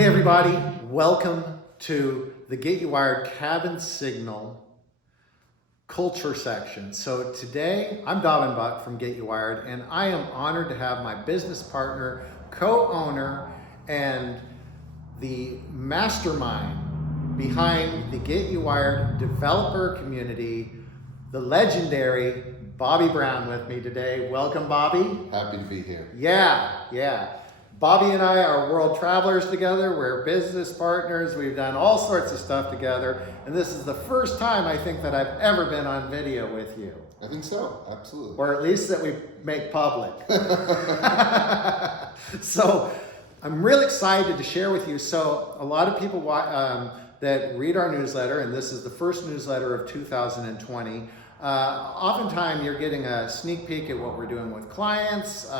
Hey everybody, welcome to the GetUWired Cabin Signal culture section. So today, I'm Dobbin from GetUWired, and I am honored to have my business partner, co-owner, and the mastermind behind the GetUWired developer community, the legendary Bobby Brown, with me today. Welcome, Bobby. Happy to be here. Yeah. Bobby and I are world travelers together. We're business partners. We've done all sorts of stuff together. And this is the first time I think that I've ever been on video with you. I think so, absolutely. Or at least that we make public. So I'm real excited to share with you. So a lot of people that read our newsletter, and this is the first newsletter of 2020, oftentimes you're getting a sneak peek at what we're doing with clients,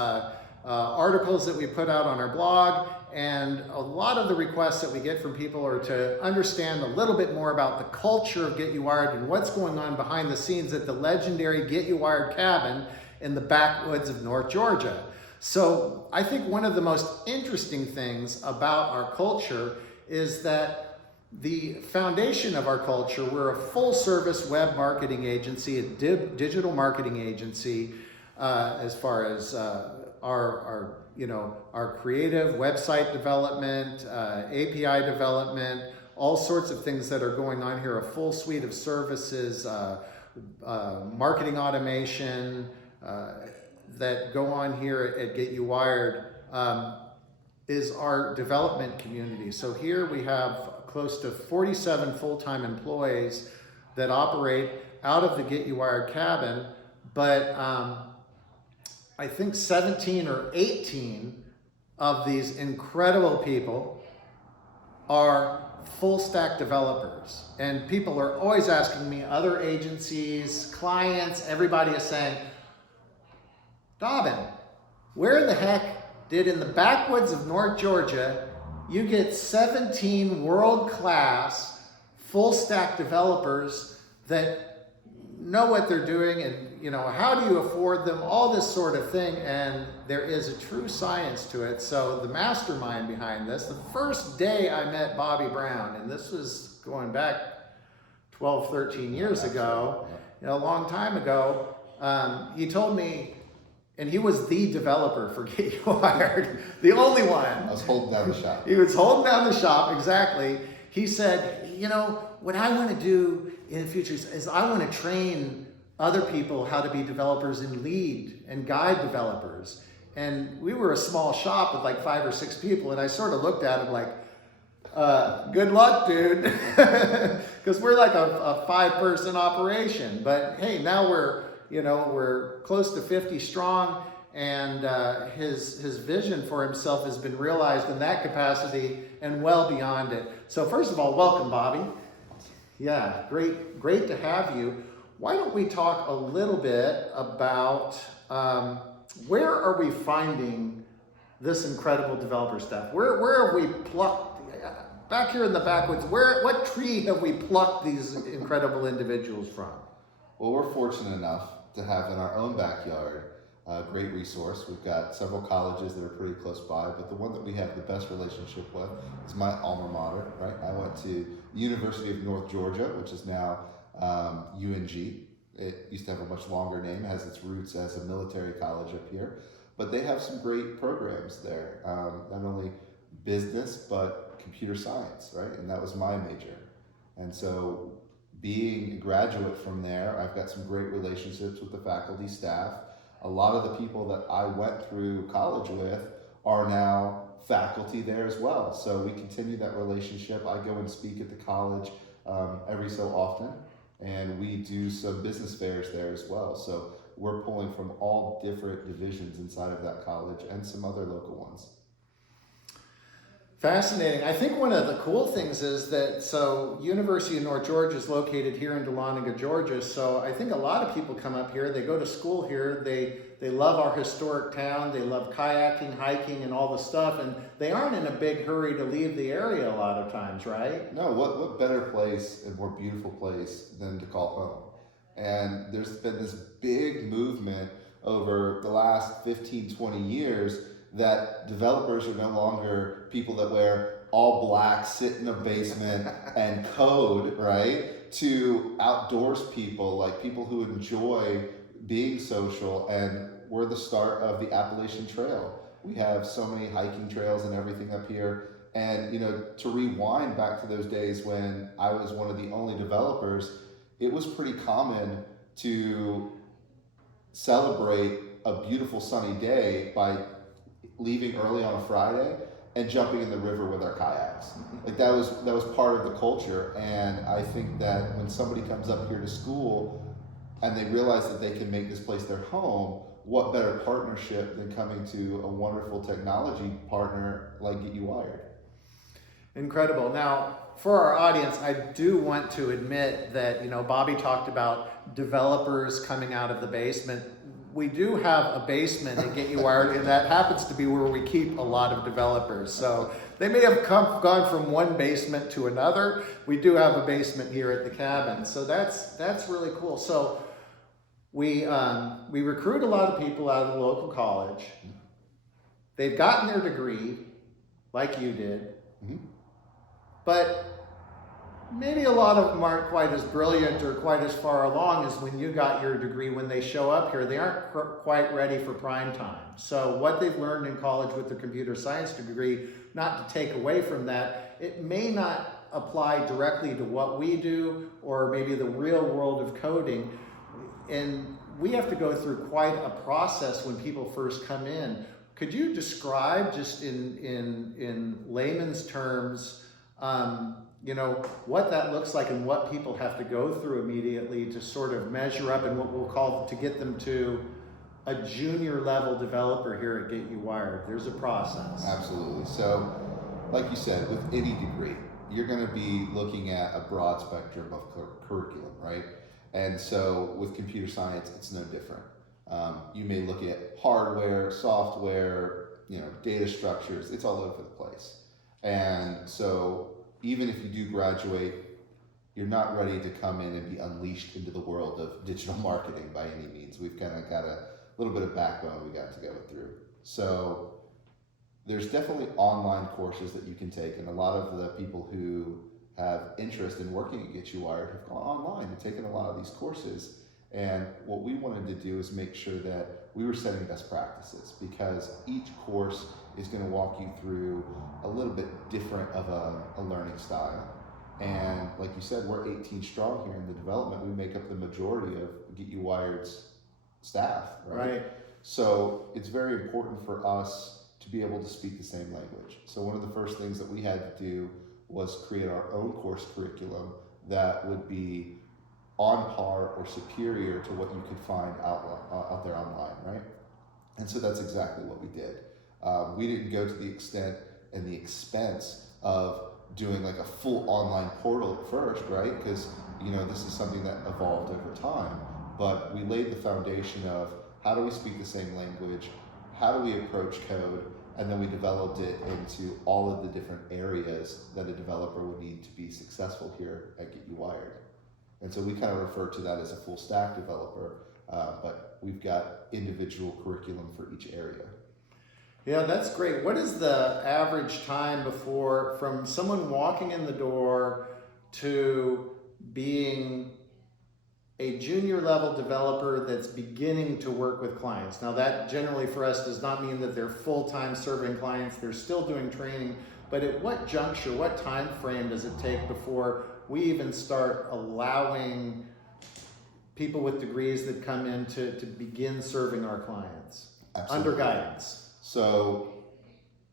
articles that we put out on our blog, and a lot of the requests that we get from people are to understand a little bit more about the culture of GetUWired and what's going on behind the scenes at the legendary GetUWired cabin in the backwoods of North Georgia. So I think one of the most interesting things about our culture is that the foundation of our culture, we're a full service web marketing agency, a digital marketing agency, as far as our creative website development, API development, all sorts of things that are going on here, a full suite of services, marketing automation that go on here at GetUWired is our development community. So here we have close to 47 full-time employees that operate out of the GetUWired cabin, but I think 17 or 18 of these incredible people are full stack developers. And people are always asking me, other agencies, clients, everybody is saying, Dobbin, where in the heck did in the backwoods of North Georgia you get 17 world-class full stack developers that know what they're doing, and how do you afford them, all this sort of thing? And there is a true science to it. So the mastermind behind this, the first day I met Bobby Brown, and this was going back 12, 13 years ago, a long time ago, he told me, and he was the developer for GetUWired, the only one. I was holding down the shop. He was holding down the shop, exactly. He said, what I want to do in the future is I want to train other people how to be developers and lead and guide developers. And we were a small shop with like 5 or 6 people, and I sort of looked at him like, good luck, dude. Because we're like a 5-person operation. But hey, now we're close to 50 strong, and his vision for himself has been realized in that capacity and well beyond it. So first of all, welcome, Bobby. Yeah, great to have you. Why don't we talk a little bit about where are we finding this incredible developer stuff? Where have we plucked, back here in the backwoods, what tree have we plucked these incredible individuals from? Well, we're fortunate enough to have in our own backyard a great resource. We've got several colleges that are pretty close by, but the one that we have the best relationship with is my alma mater, right? I went to the University of North Georgia, which is now UNG. It used to have a much longer name, has its roots as a military college up here, but they have some great programs there, not only business, but computer science, right? And that was my major. And so being a graduate from there, I've got some great relationships with the faculty, staff. A lot of the people that I went through college with are now faculty there as well. So we continue that relationship. I go and speak at the college every so often, and we do some business fairs there as well. So we're pulling from all different divisions inside of that college and some other local ones. Fascinating. I think one of the cool things is that, University of North Georgia is located here in Dahlonega, Georgia. So I think a lot of people come up here, they go to school here, they love our historic town, they love kayaking, hiking, and all the stuff, and they aren't in a big hurry to leave the area a lot of times, right? No, what better place and more beautiful place than to call home? And there's been this big movement over the last 15, 20 years that developers are no longer people that wear all black, sit in a basement and code, right? To outdoors people, like people who enjoy being social, and we're the start of the Appalachian Trail. We have so many hiking trails and everything up here. And, to rewind back to those days when I was one of the only developers, it was pretty common to celebrate a beautiful sunny day by leaving early on a Friday and jumping in the river with our kayaks. Like that was part of the culture. And I think that when somebody comes up here to school and they realize that they can make this place their home, what better partnership than coming to a wonderful technology partner like GetUWired? Incredible. Now, for our audience, I do want to admit that, Bobby talked about developers coming out of the basement. We do have a basement at GetUWired, and that happens to be where we keep a lot of developers. So they may have gone from one basement to another. We do have a basement here at the cabin. So that's really cool. So we recruit a lot of people out of the local college. They've gotten their degree, like you did. Mm-hmm. But maybe a lot of them aren't quite as brilliant or quite as far along as when you got your degree. When they show up here, they aren't quite ready for prime time. So what they've learned in college with their computer science degree, not to take away from that, it may not apply directly to what we do or maybe the real world of coding. And we have to go through quite a process when people first come in. Could you describe just in layman's terms, what that looks like and what people have to go through immediately to sort of measure up and what we'll call to get them to a junior level developer here at GetUWired? There's a process. Absolutely. So, like you said, with any degree, you're going to be looking at a broad spectrum of curriculum, right? And so with computer science, it's no different. You may look at hardware, software, data structures. It's all over the place. And so even if you do graduate, you're not ready to come in and be unleashed into the world of digital marketing by any means. We've kind of got a little bit of backbone we got to go through. So there's definitely online courses that you can take, and a lot of the people who have interest in working at GetUWired have gone online and taken a lot of these courses. And what we wanted to do is make sure that we were setting best practices, because each course is going to walk you through a little bit different of a learning style. And like you said, we're 18 strong here in the development. We make up the majority of GetUWired's staff, right? So it's very important for us to be able to speak the same language. So one of the first things that we had to do was create our own course curriculum that would be on par or superior to what you could find out there online, right? And so that's exactly what we did. We didn't go to the extent and the expense of doing like a full online portal at first, right? Because this is something that evolved over time. But we laid the foundation of how do we speak the same language, how do we approach code, and then we developed it into all of the different areas that a developer would need to be successful here at GetUWired. And so we kind of refer to that as a full stack developer, but we've got individual curriculum for each area. Yeah, that's great. What is the average time from someone walking in the door to being a junior level developer that's beginning to work with clients? Now that generally for us does not mean that they're full-time serving clients. They're still doing training, but at what juncture, what time frame does it take before we even start allowing people with degrees that come in to begin serving our clients? Absolutely. Under guidance? So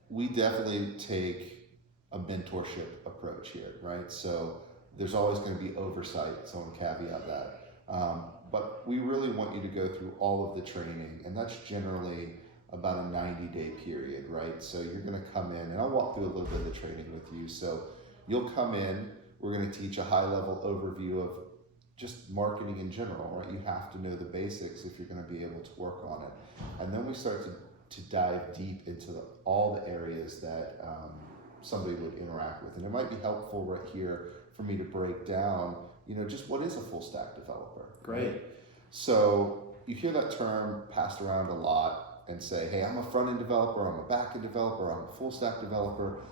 we definitely take a mentorship approach here, right? So there's always going to be oversight, so I want to caveat that. But we really want you to go through all of the training, and that's generally about a 90-day period, right? So you're going to come in, and I'll walk through a little bit of the training with you. So you'll come in, we're going to teach a high-level overview of just marketing in general, right? You have to know the basics if you're going to be able to work on it. And then we start to dive deep into all the areas that somebody would interact with. And it might be helpful right here for me to break down, just what is a full stack developer. Great. Right? So you hear that term passed around a lot and say, hey, I'm a front end developer, I'm a back end developer, I'm a full stack developer.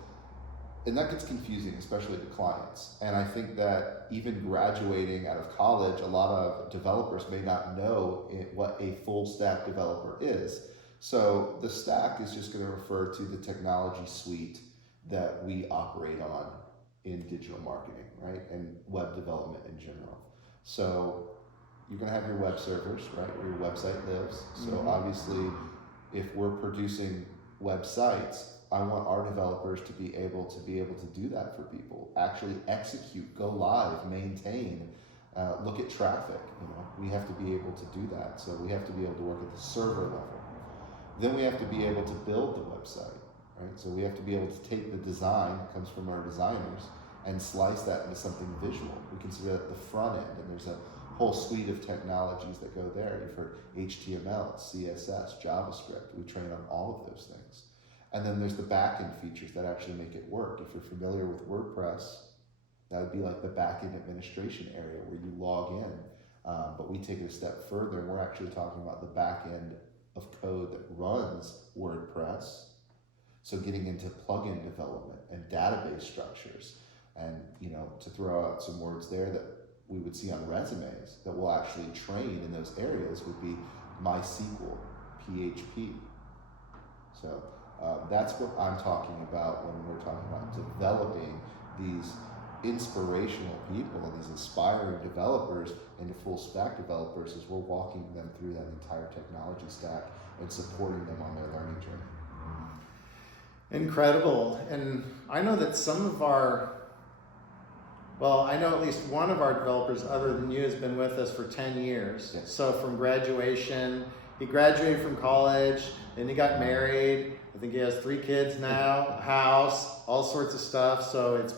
and that gets confusing, especially to clients. And I think that even graduating out of college, a lot of developers may not know what a full stack developer is. So the stack is just going to refer to the technology suite that we operate on in digital marketing, right? And web development in general. So you're going to have your web servers, right, where your website lives. So obviously, if we're producing websites, I want our developers to be able to do that for people. Actually execute, go live, maintain, look at traffic. We have to be able to do that. So we have to be able to work at the server level. Then we have to be able to build the website, right? So we have to be able to take the design that comes from our designers and slice that into something visual. We consider that the front end, and there's a whole suite of technologies that go there. You've heard HTML, CSS, JavaScript. We train on all of those things. And then there's the back-end features that actually make it work. If you're familiar with WordPress, that would be like the back-end administration area where you log in. But we take it a step further, and we're actually talking about the back-end of code that runs WordPress. So getting into plugin development and database structures. And to throw out some words there that we would see on resumes that will actually train in those areas would be MySQL, PHP. So that's what I'm talking about when we're talking about developing these inspirational people and these inspiring developers into full stack developers, as we're walking them through that entire technology stack and supporting them on their learning journey. Incredible. And I know that I know at least one of our developers other than you has been with us for 10 years. Yes. So from graduation, he graduated from college, then he got married. I think he has 3 kids now, a house, all sorts of stuff. So it's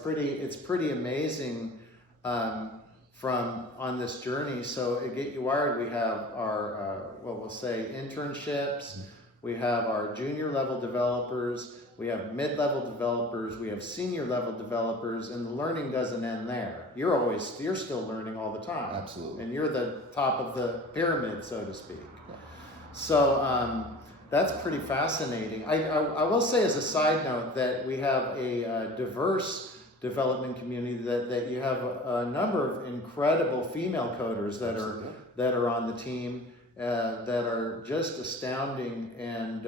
pretty amazing from on this journey. So at GetUWired, we have our, we'll say internships. We have our junior level developers. We have mid-level developers. We have senior level developers, and the learning doesn't end there. You're still learning all the time. Absolutely. And you're the top of the pyramid, so to speak. Yeah. So that's pretty fascinating. I will say as a side note that we have a diverse development community, that you have a number of incredible female coders that are on the team that are just astounding. And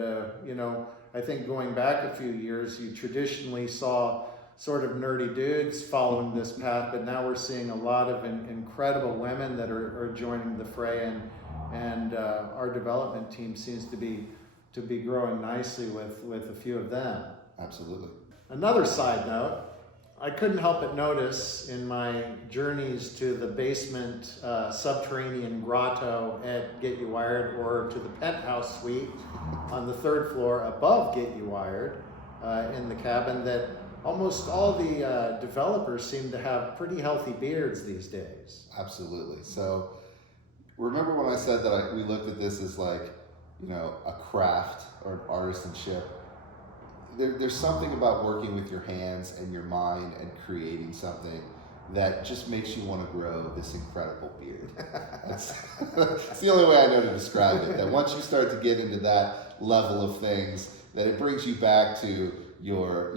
I think going back a few years, you traditionally saw sort of nerdy dudes following this path, but now we're seeing a lot of incredible women that are joining the fray, and our development team seems to be growing nicely with a few of them. Absolutely. Another side note, I couldn't help but notice in my journeys to the basement subterranean grotto at GetUWired, or to the penthouse suite on the 3rd floor above GetUWired in the cabin, that almost all the developers seem to have pretty healthy beards these days. Absolutely. So remember when I said that we looked at this as like, a craft or an artisanship? There's something about working with your hands and your mind and creating something that just makes you want to grow this incredible beard. That's the only way I know to describe it. That once you start to get into that level of things, that it brings you back to your,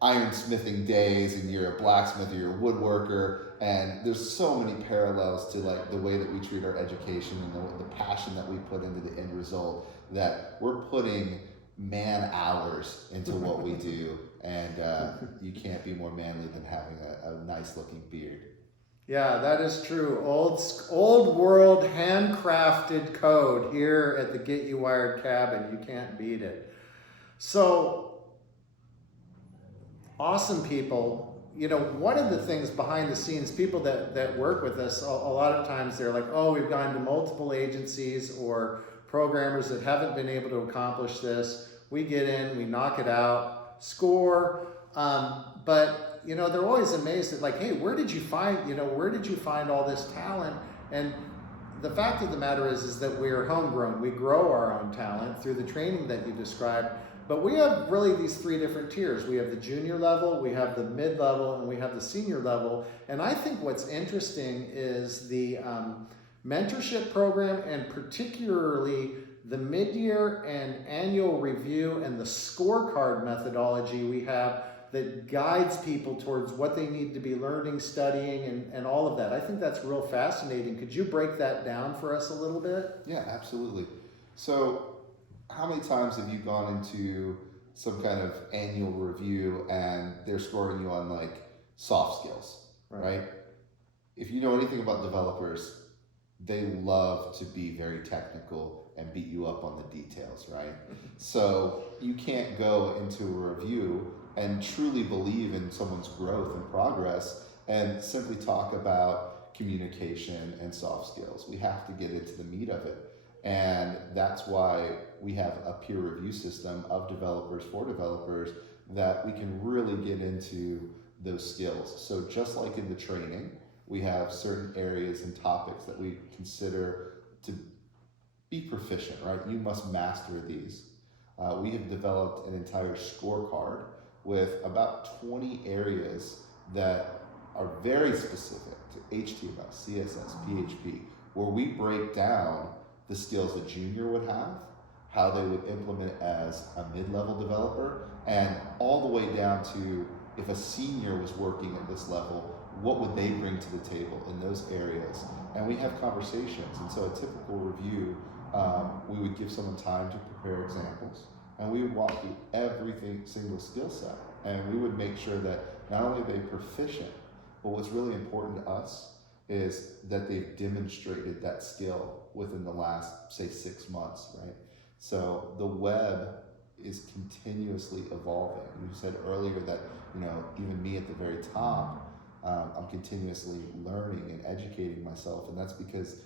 ironsmithing days, and you're a blacksmith or you're a woodworker. And there's so many parallels to like the way that we treat our education and the passion that we put into the end result, that we're putting man hours into what we do, and you can't be more manly than having a nice looking beard. Yeah, that is true. Old world handcrafted code here at the GetUWired cabin. You can't beat it. So awesome people. One of the things behind the scenes, people that work with us, a lot of times they're like, oh, we've gone to multiple agencies or programmers that haven't been able to accomplish this. We get in, we knock it out, score. But they're always amazed at like, hey, where did you find all this talent? And the fact of the matter is that we are homegrown. We grow our own talent through the training that you described. But we have really these 3 different tiers. We have the junior level, we have the mid-level, and we have the senior level. And I think what's interesting is the mentorship program, and particularly the mid-year and annual review and the scorecard methodology we have that guides people towards what they need to be learning, studying, and all of that. I think that's real fascinating. Could you break that down for us a little bit? Yeah, absolutely. So how many times have you gone into some kind of annual review and they're scoring you on like soft skills, right? If you know anything about developers, they love to be very technical and beat you up on the details, right? So you can't go into a review and truly believe in someone's growth and progress and simply talk about communication and soft skills. We have to get into the meat of it. And that's why we have a peer review system of developers for developers that we can really get into those skills. So just like in the training, we have certain areas and topics that we consider to be proficient, right? You must master these. We have developed an entire scorecard with about 20 areas that are very specific to HTML, CSS, PHP, where we break down the skills a junior would have, how they would implement as a mid-level developer, and all the way down to if a senior was working at this level, what would they bring to the table in those areas? And we have conversations. And so a typical review, we would give someone time to prepare examples, and we would walk through every single skill set. And we would make sure that not only are they proficient, but what's really important to us is that they've demonstrated that skill within the last, say, 6 months, right? So the web is continuously evolving. You said earlier that, even me at the very top, I'm continuously learning and educating myself, and that's because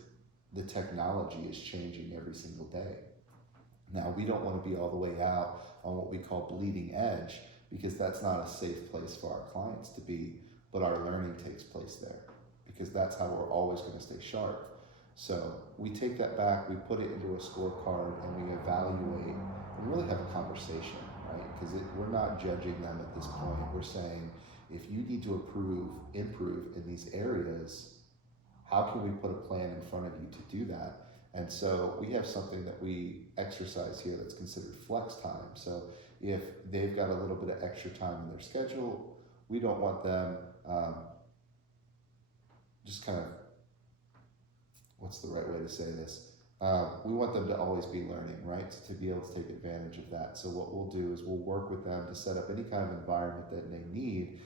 the technology is changing every single day. Now, we don't want to be all the way out on what we call bleeding edge, because that's not a safe place for our clients to be, but our learning takes place there, because that's how we're always going to stay sharp. So we take that back, we put it into a scorecard, and we evaluate and really have a conversation, right? Because we're not judging them at this point. We're saying, if you need to improve in these areas, how can we put a plan in front of you to do that? And so we have something that we exercise here that's considered flex time. So if they've got a little bit of extra time in their schedule, we don't want them just kind of, what's the right way to say this? We want them to always be learning, right? To be able to take advantage of that. So what we'll do is we'll work with them to set up any kind of environment that they need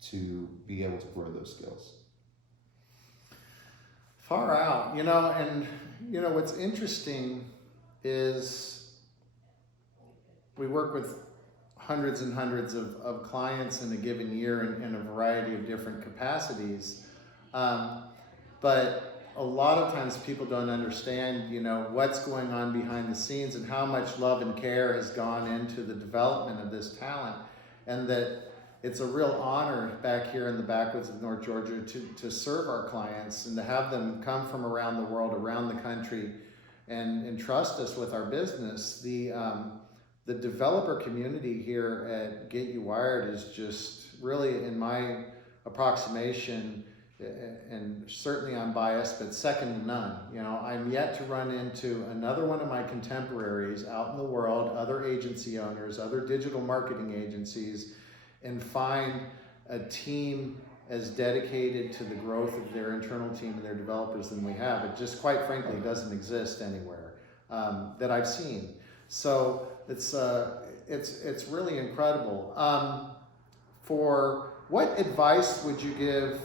to be able to grow those skills. Far out, what's interesting is we work with hundreds and hundreds of clients in a given year in a variety of different capacities. But a lot of times people don't understand, what's going on behind the scenes and how much love and care has gone into the development of this talent, and that it's a real honor back here in the backwoods of North Georgia to serve our clients and to have them come from around the world, around the country, and entrust us with our business. The developer community here at GetUWired is just really, in my approximation, and certainly I'm biased, but second to none. I'm yet to run into another one of my contemporaries out in the world, other agency owners, other digital marketing agencies, and find a team as dedicated to the growth of their internal team and their developers than we have. It just, quite frankly, doesn't exist anywhere that I've seen. So it's really incredible. For what advice would you give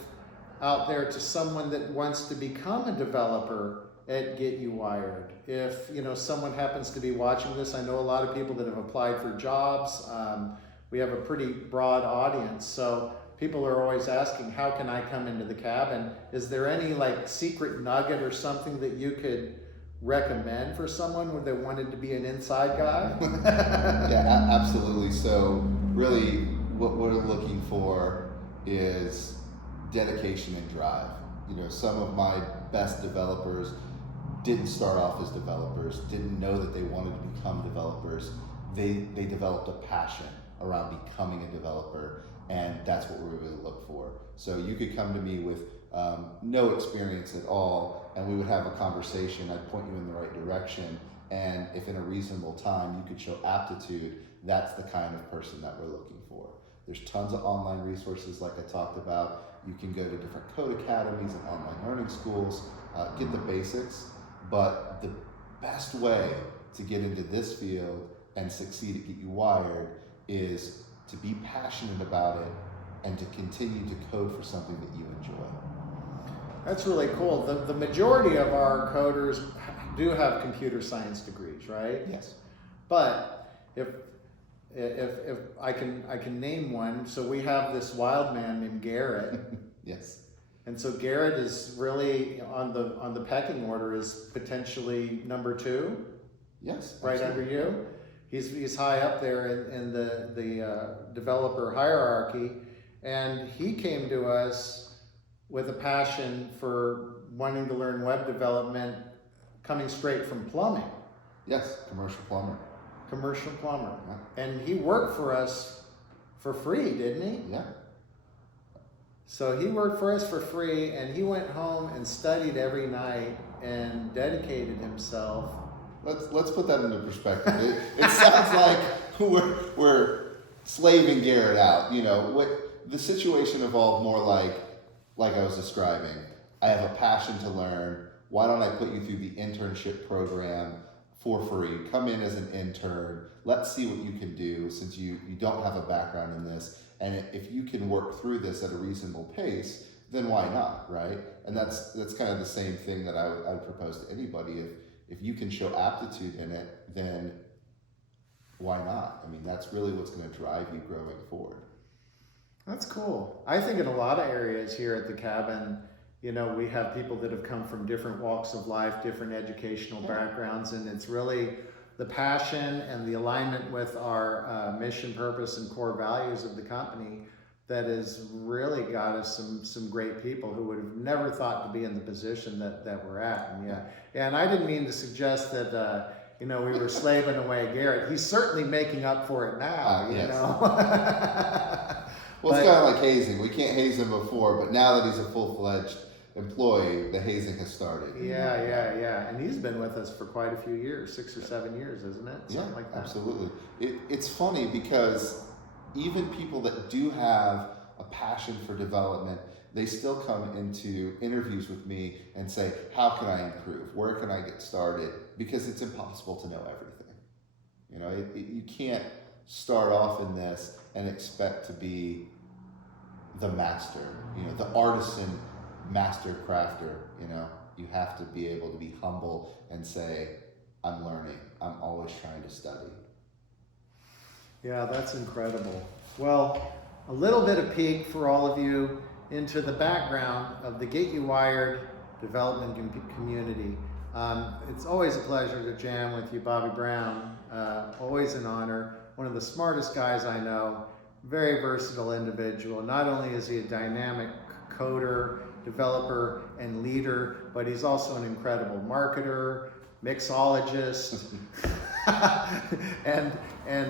out there to someone that wants to become a developer at GetUWired? If someone happens to be watching this, I know a lot of people that have applied for jobs. We have a pretty broad audience, so people are always asking, how can I come into the cabin? Is there any secret nugget or something that you could recommend for someone that wanted to be an inside guy? Yeah, absolutely. So really what we're looking for is dedication and drive. Some of my best developers didn't start off as developers, didn't know that they wanted to become developers. They developed a passion around becoming a developer, and that's what we really look for. So you could come to me with no experience at all, and we would have a conversation. I'd point you in the right direction, and if in a reasonable time you could show aptitude, that's the kind of person that we're looking for. There's tons of online resources like I talked about. You can go to different code academies and online learning schools, get the basics, but the best way to get into this field and succeed at GetUWired is to be passionate about it and to continue to code for something that you enjoy. That's really cool. The majority of our coders do have computer science degrees, right? Yes. But if I can name one, so we have this wild man named Garrett. Yes. And so Garrett is really on the pecking order is potentially number 2. Yes. Right absolutely. under you. He's high up there in the developer hierarchy, and he came to us with a passion for wanting to learn web development, coming straight from plumbing. Yes, commercial plumber. Commercial plumber. Yeah. And he worked for us for free, didn't he? Yeah. So he worked for us for free, and he went home and studied every night and dedicated himself. Let's put that into perspective. It sounds like we're slaving Garrett out. You know, what the situation evolved more like I was describing. I have a passion to learn. Why don't I put you through the internship program for free? Come in as an intern. Let's see what you can do since you don't have a background in this. And if you can work through this at a reasonable pace, then why not, right? And that's kind of the same thing that I would propose to anybody. If you can show aptitude in it, then why not? I mean, that's really what's going to drive you growing forward. That's cool. I think in a lot of areas here at the cabin, you know, we have people that have come from different walks of life, different educational backgrounds, and it's really the passion and the alignment with our mission, purpose, and core values of the company that has really got us some great people who would have never thought to be in the position that we're at. And and I didn't mean to suggest that you know, we were slaving away Garrett. He's certainly making up for it now. You yes. know. Well, it's kind of like hazing. We can't haze him before, but now that he's a full-fledged employee, the hazing has started. Yeah. And he's been with us for quite a few years, 6 or 7 years, isn't it? Something like that. Absolutely. It's funny because even people that do have a passion for development, they still come into interviews with me and say, how can I improve? Where can I get started? Because it's impossible to know everything. You know, you can't start off in this and expect to be the master, you know, the artisan master crafter. You know, you have to be able to be humble and say, I'm learning. I'm always trying to study. Yeah, that's incredible. Well, a little bit of peek for all of you into the background of the GetUWired development community. It's always a pleasure to jam with you, Bobby Brown. Always an honor. One of the smartest guys I know. Very versatile individual. Not only is he a dynamic coder, developer, and leader, but he's also an incredible marketer, mixologist, and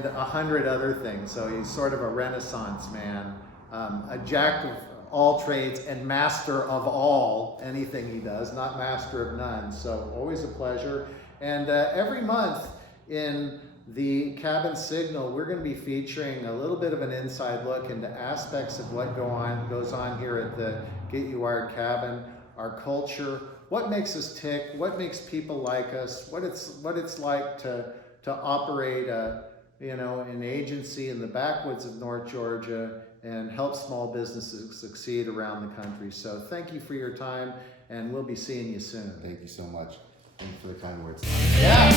100 other things. So he's sort of a renaissance man, a jack of all trades and master of all, anything he does, not master of none. So always a pleasure. And every month in the Cabin Signal, we're going to be featuring a little bit of an inside look into aspects of what goes on here at the GetUWired Cabin, our culture, what makes us tick, what makes people like us, what it's like to operate an agency in the backwoods of North Georgia and help small businesses succeed around the country. So thank you for your time, and we'll be seeing you soon. Thank you so much. Thank you for the kind words. Yeah.